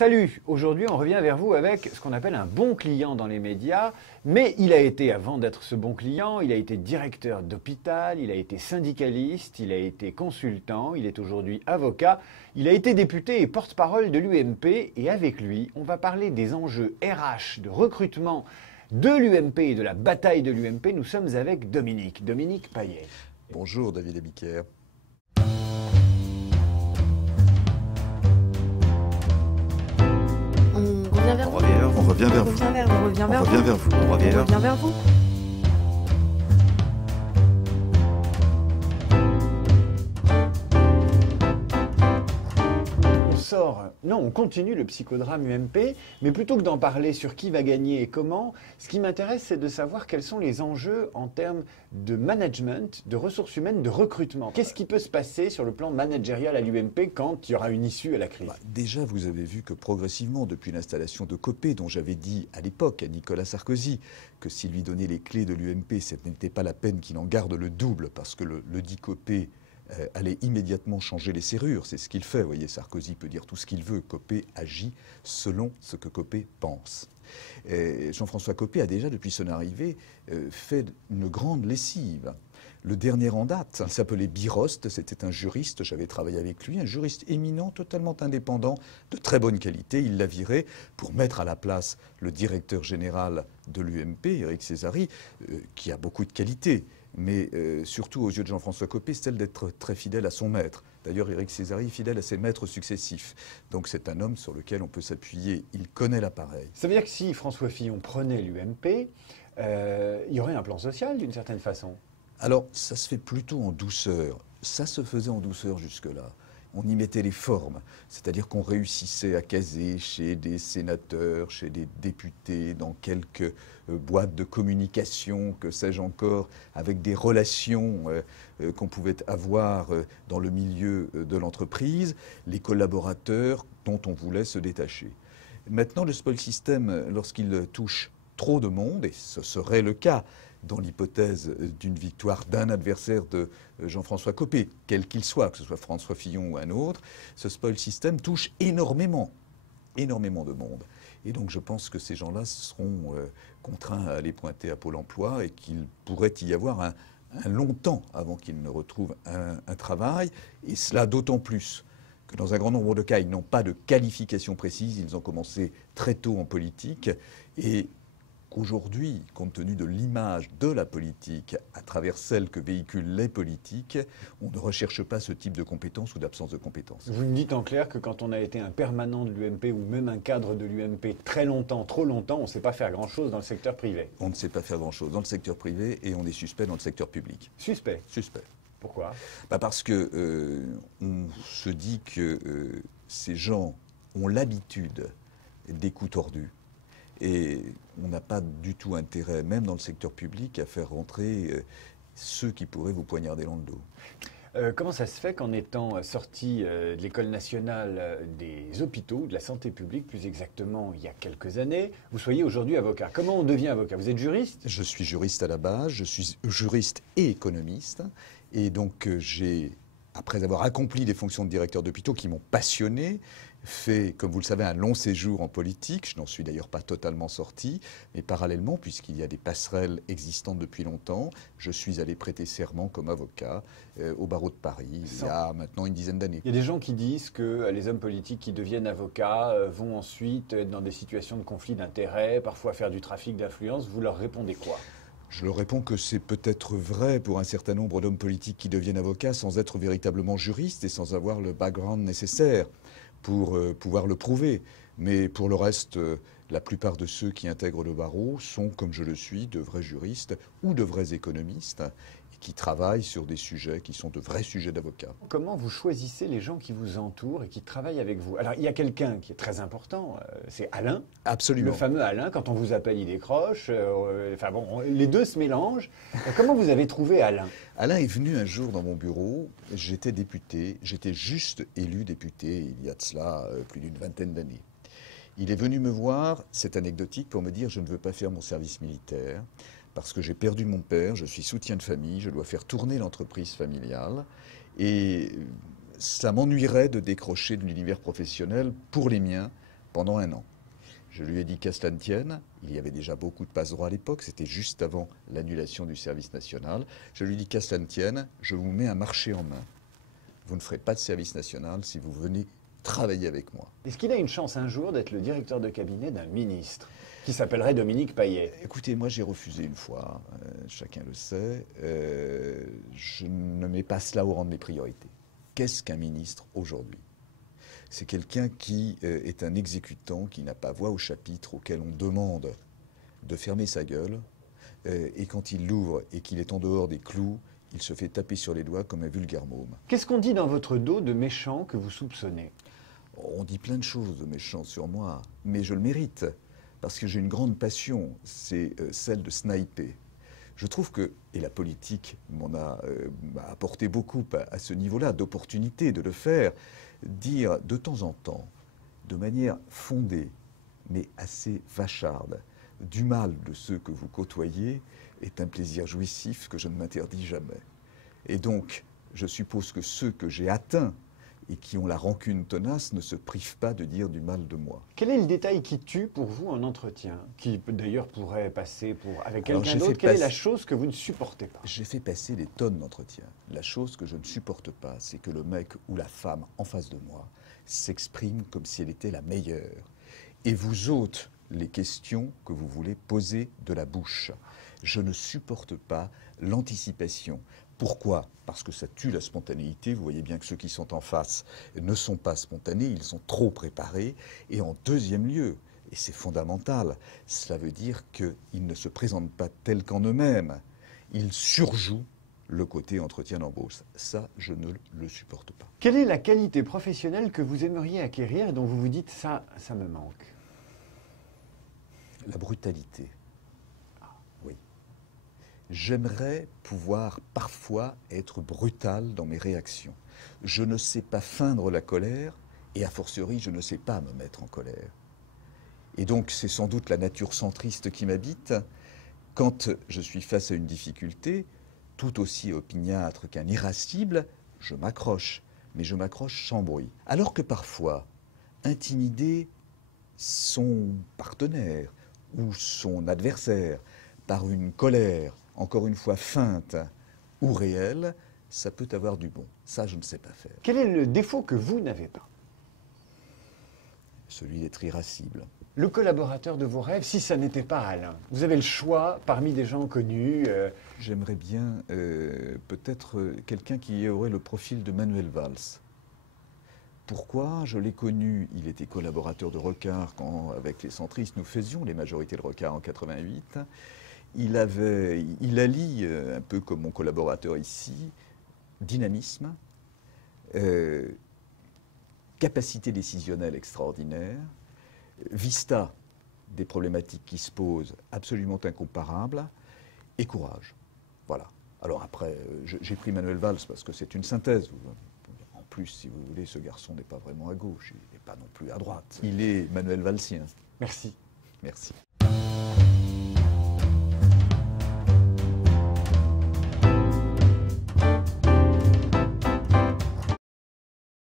Salut, aujourd'hui on revient vers vous avec ce qu'on appelle un bon client dans les médias, mais il a été, avant d'être ce bon client, il a été directeur d'hôpital, il a été syndicaliste, il a été consultant, il est aujourd'hui avocat, il a été député et porte-parole de l'UMP, et avec lui on va parler des enjeux RH, de recrutement de l'UMP et de la bataille de l'UMP. Nous sommes avec Dominique Payet. Bonjour David Abiker. On revient vers vous. On revient vers vous. On revient vers vous. On continue le psychodrame UMP, mais plutôt que d'en parler sur qui va gagner et comment, ce qui m'intéresse, c'est de savoir quels sont les enjeux en termes de management, de ressources humaines, de recrutement. Qu'est-ce qui peut se passer sur le plan managérial à l'UMP quand il y aura une issue à la crise? Déjà, vous avez vu que progressivement, depuis l'installation de Copé, dont j'avais dit à l'époque à Nicolas Sarkozy que s'il lui donnait les clés de l'UMP, ce n'était pas la peine qu'il en garde le double, parce que le dit Copé allait immédiatement changer les serrures. C'est ce qu'il fait. Vous voyez, Sarkozy peut dire tout ce qu'il veut. Copé agit selon ce que Copé pense. Jean-François Copé a déjà, depuis son arrivée, fait une grande lessive. Le dernier en date, il s'appelait Birost, c'était un juriste, j'avais travaillé avec lui, un juriste éminent, totalement indépendant, de très bonne qualité. Il l'a viré pour mettre à la place le directeur général de l'UMP, Éric Césary, qui a beaucoup de qualités. Mais surtout aux yeux de Jean-François Copé, c'est celle d'être très fidèle à son maître. D'ailleurs, Éric Césary est fidèle à ses maîtres successifs. Donc c'est un homme sur lequel on peut s'appuyer. Il connaît l'appareil. Ça veut dire que si François Fillon prenait l'UMP, il y aurait un plan social d'une certaine façon. Alors, ça se fait plutôt en douceur. Ça se faisait en douceur jusque-là. On y mettait les formes, c'est-à-dire qu'on réussissait à caser chez des sénateurs, chez des députés, dans quelques boîtes de communication, que sais-je encore, avec des relations qu'on pouvait avoir dans le milieu de l'entreprise, les collaborateurs dont on voulait se détacher. Maintenant, le spoil system, lorsqu'il touche trop de monde, et ce serait le cas, dans l'hypothèse d'une victoire d'un adversaire de Jean-François Copé, quel qu'il soit, que ce soit François Fillon ou un autre, ce spoil system touche énormément de monde. Et donc je pense que ces gens-là seront contraints à aller pointer à Pôle emploi et qu'il pourrait y avoir un long temps avant qu'ils ne retrouvent un travail, et cela d'autant plus que dans un grand nombre de cas, ils n'ont pas de qualification précise, ils ont commencé très tôt en politique, et qu'aujourd'hui, compte tenu de l'image de la politique, à travers celle que véhiculent les politiques, on ne recherche pas ce type de compétences ou d'absence de compétences. Vous me dites en clair que quand on a été un permanent de l'UMP ou même un cadre de l'UMP très longtemps, trop longtemps, on ne sait pas faire grand-chose dans le secteur privé. On ne sait pas faire grand-chose dans le secteur privé et on est suspect dans le secteur public. Suspect? Suspect. Pourquoi? Parce que on se dit que ces gens ont l'habitude des coups tordus. Et on n'a pas du tout intérêt, même dans le secteur public, à faire rentrer ceux qui pourraient vous poignarder dans le dos. Comment ça se fait qu'en étant sorti de l'École nationale des hôpitaux, de la santé publique plus exactement il y a quelques années, vous soyez aujourd'hui avocat? Comment on devient avocat? Vous êtes juriste? Je suis juriste à la base, je suis juriste et économiste. Et donc j'ai, après avoir accompli des fonctions de directeur d'hôpitaux qui m'ont passionné, fait, comme vous le savez, un long séjour en politique. Je n'en suis d'ailleurs pas totalement sorti, mais parallèlement, puisqu'il y a des passerelles existantes depuis longtemps, je suis allé prêter serment comme avocat au barreau de Paris il y a maintenant une dizaine d'années. Il y a des gens qui disent que les hommes politiques qui deviennent avocats vont ensuite être dans des situations de conflit d'intérêts, parfois faire du trafic d'influence. Vous leur répondez quoi? Je leur réponds que c'est peut-être vrai pour un certain nombre d'hommes politiques qui deviennent avocats sans être véritablement juristes et sans avoir le background nécessaire pour pouvoir le prouver. Mais pour le reste, la plupart de ceux qui intègrent le barreau sont, comme je le suis, de vrais juristes ou de vrais économistes et qui travaillent sur des sujets qui sont de vrais sujets d'avocats. Comment vous choisissez les gens qui vous entourent et qui travaillent avec vous? Alors, il y a quelqu'un qui est très important, c'est Alain. Absolument. Le fameux Alain, quand on vous appelle, il décroche. Enfin bon, les deux se mélangent. Comment vous avez trouvé Alain? Alain est venu un jour dans mon bureau, j'étais député, j'étais juste élu député il y a de cela plus d'une vingtaine d'années. Il est venu me voir, c'est anecdotique, pour me dire « je ne veux pas faire mon service militaire parce que j'ai perdu mon père, je suis soutien de famille, je dois faire tourner l'entreprise familiale et ça m'ennuierait de décrocher de l'univers professionnel pour les miens pendant 1 an. Je lui ai dit qu'à cela ne tienne, il y avait déjà beaucoup de passe-droits à l'époque, c'était juste avant l'annulation du service national. Je lui ai dit qu'à cela ne tienne, je vous mets un marché en main. Vous ne ferez pas de service national si vous venez travailler avec moi. Est-ce qu'il a une chance un jour d'être le directeur de cabinet d'un ministre qui s'appellerait Dominique Paillet? Écoutez, moi j'ai refusé une fois, chacun le sait, je ne mets pas cela au rang de mes priorités. Qu'est-ce qu'un ministre aujourd'hui? C'est quelqu'un qui est un exécutant, qui n'a pas voix au chapitre, auquel on demande de fermer sa gueule, et quand il l'ouvre et qu'il est en dehors des clous, il se fait taper sur les doigts comme un vulgaire môme. Qu'est-ce qu'on dit dans votre dos de méchant que vous soupçonnez? On dit plein de choses de méchants sur moi, mais je le mérite, parce que j'ai une grande passion, c'est celle de sniper. Je trouve que, et la politique m'a apporté beaucoup à ce niveau-là, d'opportunité de le faire, dire de temps en temps, de manière fondée, mais assez vacharde, du mal de ceux que vous côtoyez est un plaisir jouissif que je ne m'interdis jamais. Et donc, je suppose que ceux que j'ai atteints et qui ont la rancune tenace ne se privent pas de dire du mal de moi. Quel est le détail qui tue pour vous en entretien, qui d'ailleurs pourrait passer avec quelqu'un d'autre? Quelle est la chose que vous ne supportez pas? J'ai fait passer des tonnes d'entretiens. La chose que je ne supporte pas, c'est que le mec ou la femme en face de moi s'exprime comme si elle était la meilleure et vous ôte les questions que vous voulez poser de la bouche. Je ne supporte pas l'anticipation. Pourquoi? Parce que ça tue la spontanéité. Vous voyez bien que ceux qui sont en face ne sont pas spontanés, ils sont trop préparés. Et en deuxième lieu, et c'est fondamental, cela veut dire qu'ils ne se présentent pas tels qu'en eux-mêmes. Ils surjouent le côté entretien d'embauche. Ça, je ne le supporte pas. Quelle est la qualité professionnelle que vous aimeriez acquérir et dont vous vous dites ça me manque? La brutalité. Oui. J'aimerais pouvoir parfois être brutal dans mes réactions. Je ne sais pas feindre la colère et a fortiori, je ne sais pas me mettre en colère. Et donc, c'est sans doute la nature centriste qui m'habite. Quand je suis face à une difficulté, tout aussi opiniâtre qu'un irascible, je m'accroche, mais je m'accroche sans bruit. Alors que parfois, intimider son partenaire ou son adversaire par une colère, encore une fois feinte ou réelle, ça peut avoir du bon. Ça, je ne sais pas faire. Quel est le défaut que vous n'avez pas? Celui d'être irascible. Le collaborateur de vos rêves, si ça n'était pas Alain, vous avez le choix parmi des gens connus. J'aimerais bien peut-être quelqu'un qui aurait le profil de Manuel Valls. Pourquoi? Je l'ai connu, il était collaborateur de Rocard quand, avec les centristes, nous faisions les majorités de Rocard en 88. Il allie, un peu comme mon collaborateur ici, dynamisme, capacité décisionnelle extraordinaire, vista des problématiques qui se posent absolument incomparables, et courage. Voilà. Alors après, j'ai pris Manuel Valls parce que c'est une synthèse. En plus, si vous voulez, ce garçon n'est pas vraiment à gauche, il n'est pas non plus à droite. Il est Manuel Valsien. Merci. Merci.